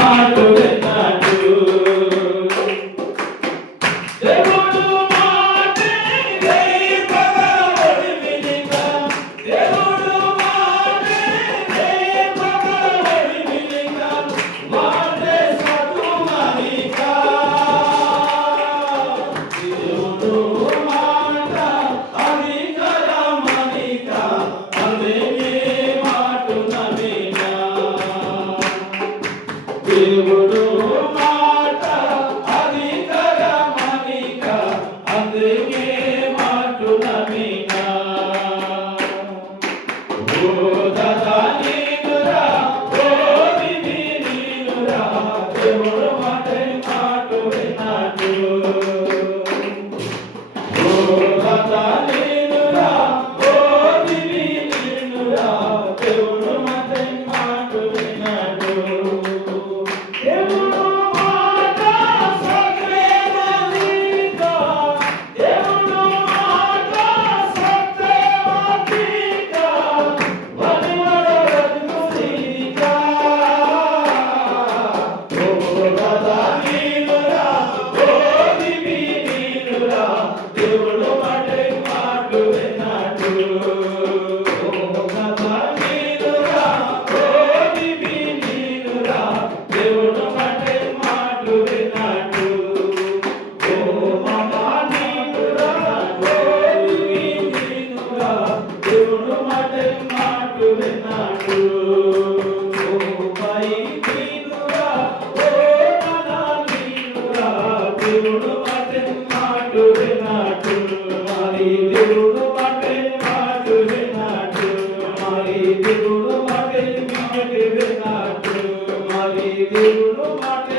మాటు విన్నాడు దేవుడు మాటే పగలబడి వినిగా దేవుడు మాటే పగలబడి వినిగా మాటే సతుమనిగా దేవుడు మాట అధికరమనిగా అదే మాటు నవినా దేవుడు మాట అధికరమనిగా అదే మాటు నవినా ఓ దాదా నీనురా ఓ దివి నీనురా దేవుడు మాటే మాటు విన్నాడు ఓ దాదా నీనురా ఓ దివి నీనురా దేవుడు మాటే మాటు విన్నాడు దేవుడు మాట సత్యవతిగా దేవుడు మాట సత్యవతిగా వనివరదునిగా ఓ దాదా నీనురా ఓ దివి నీనురా దేవుడు మాటే మాటు విన్నాడు ఓ దాదా నీనురా ఓ దివి నీనురా దేవుడు మాటే మాటు విన్నాడు ఓ మామా నీనురా ఓ దివి నీనురా దేవుడు మాటే మాటు విన్నాడు ఓ బాయి నీనురా ఓ నానా నీనురా దేవుడు మాటే మాటు విన్నాడు మరి దేవుడు మాటే మాటు విన్నాడు మరి దేవుడు మాటే మాటు విన్నాడు మరి దేవుడు మాటే